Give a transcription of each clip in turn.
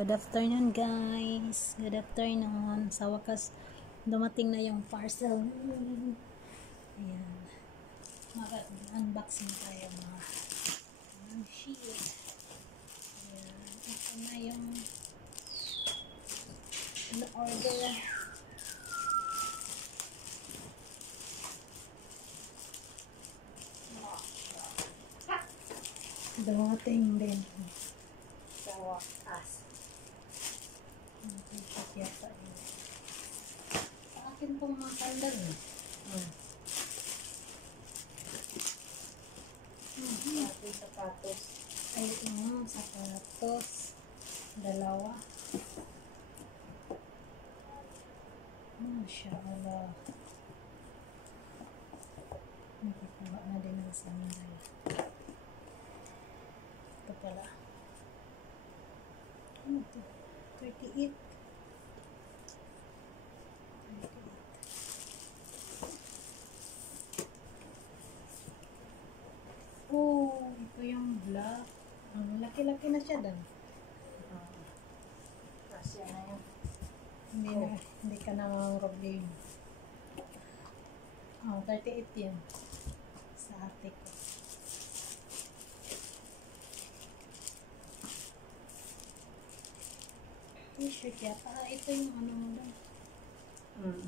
Good afternoon guys. Good afternoon. Sa wakas, dumating na yung parcel. Ayan. Mag-unboxing tayo mga sheet. Ayan. Ito na yung order. Dumating din. Sa wakas. Sa akin pong mga kandang. Sapatos. Ay, sapatos. Dalawa. Masyaallah. Nakakuha na din ang sandal. Ito pala. Ano ito? 38. Oh, ito yung black. Ang laki-laki na siya dan. Kasya na yun. Hindi ka na problem. 38 yan. Sa ate ko. T-shirt yata. Ito yung ano mo doon.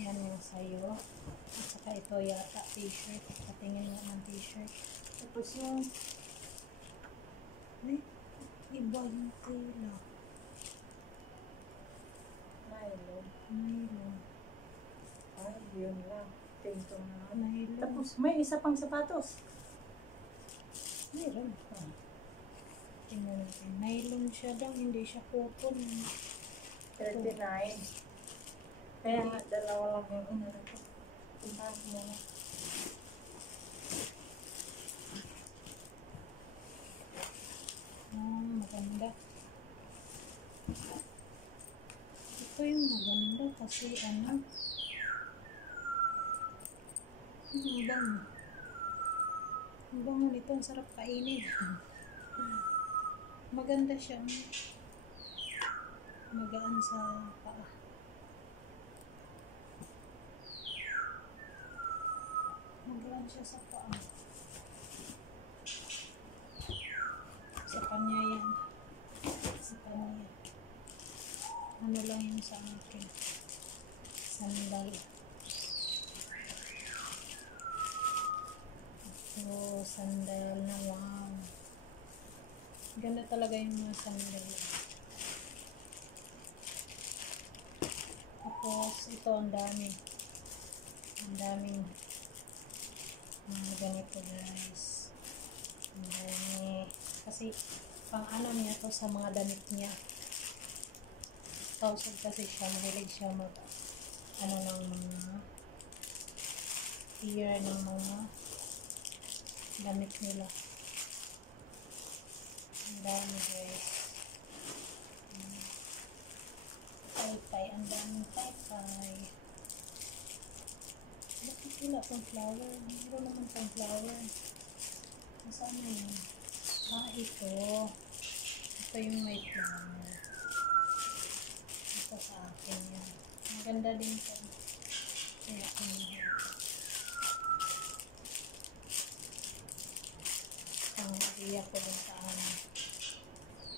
Yan yung sayo. At saka ito yata t-shirt. Patingin nga ng t-shirt. Tapos yung iba yung tela. Nylon. Ay, yun lang. Tinto na. Nylon. Tapos may isa pang sapatos. Meron pa. Tingnan natin. Nylon siya daw. Hindi siya cotton. 39. Kaya nga, dalawa lang yung una na ito. Puntahan mo na. Maganda. Ito yung maganda kasi ano. Ang bango. Ang bango nito. Ang sarap kainin. Maganda siya. Magaan sa paa. Magaan siya sa paa. Sa kanya yan. Sa kanya. Ano lang yung sa akin. Sandal. Ito, sandal na wow. Ganda talaga yung mga sandal. Tapos, ito ang dami. Ang daming mga ganito guys. Ang dami. Kasi, pang ano niya to sa mga damit niya. Tausog kasi siya. Mahilig siya mag ano ng mga tier ng mga damit nila. Ang dami guys. Paypay. Ang daming paypay. Bakit wala pang flower? Meron naman pang flower. Nasaan na yun? Ito. Ito yung may flower. Ito sa akin yan. Maganda din ito. Kaya kanya. Ang iyak ko din sa amin.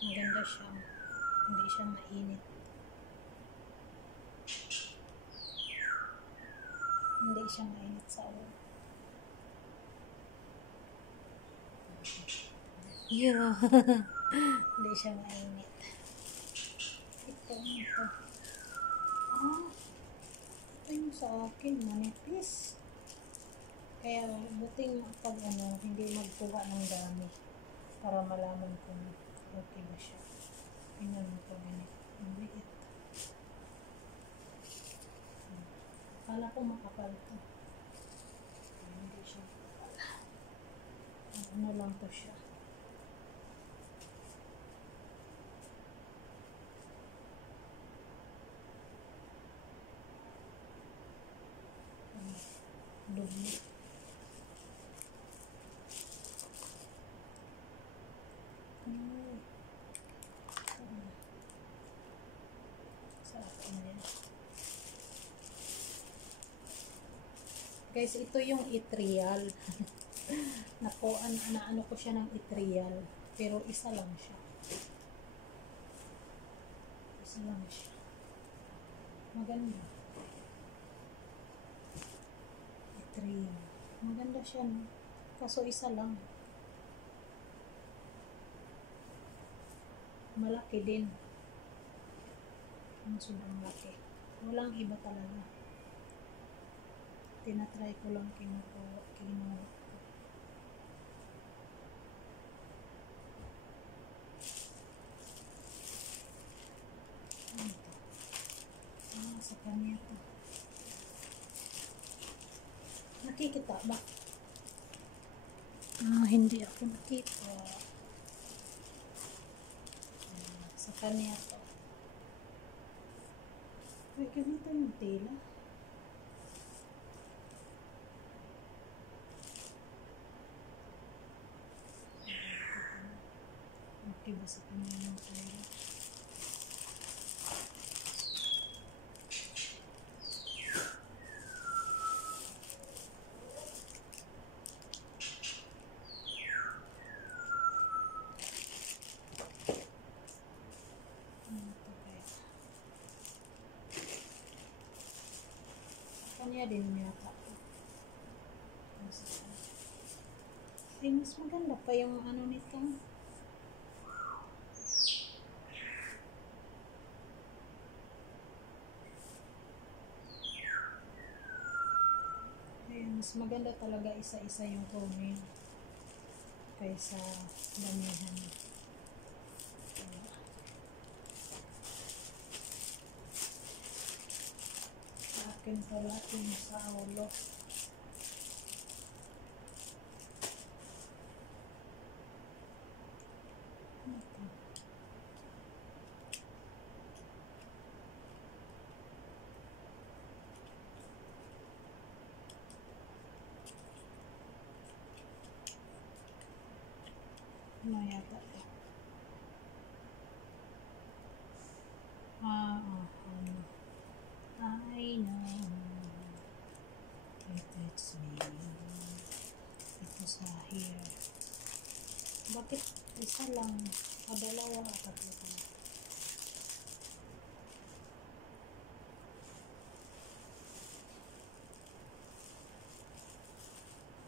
Maganda siya. Hindi siya mainit. Hindi siya mainit sa ulo. Yeah. Hindi siya mainit. Ito. Ito yung sa akin. Manipis. Kaya buting pag ano, hindi magkuha ng dami. Para malaman kung okay ba siya. Tingnan mo ito ganito. Ang liit. Akala ko makapal ito. Hindi siya makapal. Ano lang to siya. Dumi. Guys, ito yung etrial. Ano ko siya ng etrial. Pero isa lang siya. Isa lang siya. Maganda. Etrial. Maganda siya, no? Kaso isa lang. Malaki din. Ang sobrang laki. Walang iba talaga. Tinatry ko lang kinuha ko. Ano ito? Sa kanya ito. Nakikita ba? Hindi ako nakita. Sa kanya ito. Ay, ganito yung tela. Okay ba sa kanya yung tela? Kanya din yata. Ay, mas maganda pa yung ano nito. Ay, mas maganda talaga isa-isa yung kunin kaysa damihan. Sa akin pala yung sa ulo. Ano yata ito? I know it's me. Ito sa here. Bakit isa lang? Dalawa at tatlo pa.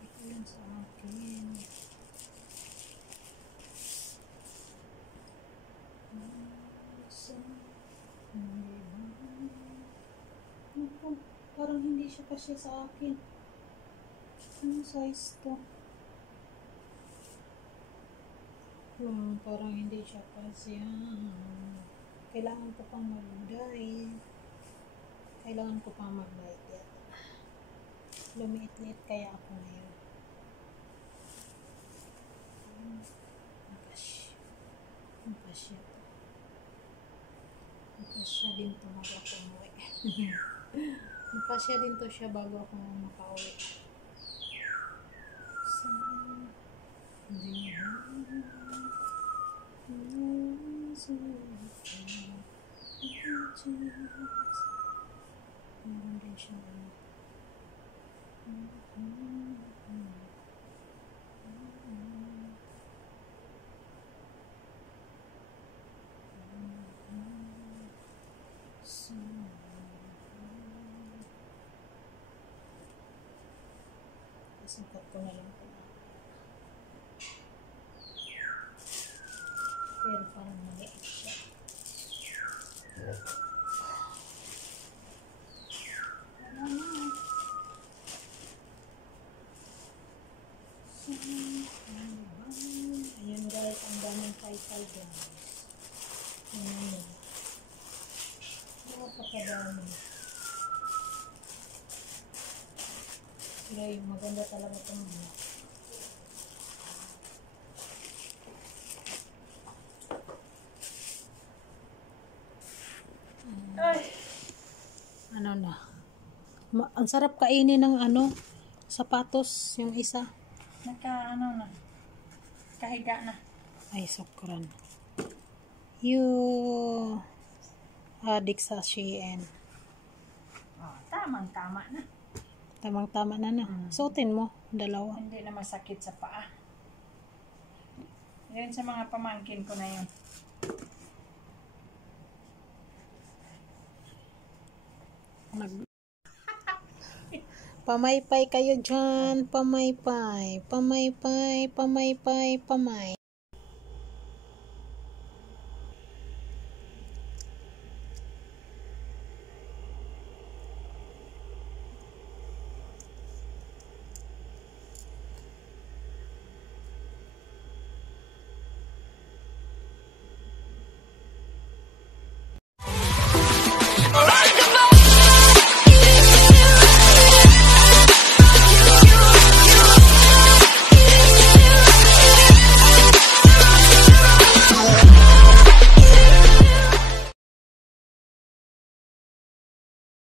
Ito yun sa akin. Parang hindi siya kasi sa akin. Ano size to? Parang hindi siya kasi. Kailangan ko pang mag-dye. Kailangan ko pang mag-dye. Lumiit-liit kaya ako ngayon. Napasya to. Napasya din to bago ako umuwi. Napasya din to siya bago ako makauwi. So, meron din siya sukat ko na lang po. Pero parang maliit siya. Wala na. So, ayan guys, ang daming taytay guys. Ayan. Napakadami. Pero yung maganda talaga itong mga. Ano na. Ang sarap kainin ng sapatos yung isa. Kahiga na. Ay, sukran. You adik sa Shein. Oh, tamang-tama na. Tamang-tama na na. Suotin mo, dalawa. Hindi na masakit sa paa. Yan sa mga pamangkin ko na yun. Pamaypay kayo dyan. Pamaypay. Pamaypay. Pamaypay. Pamay.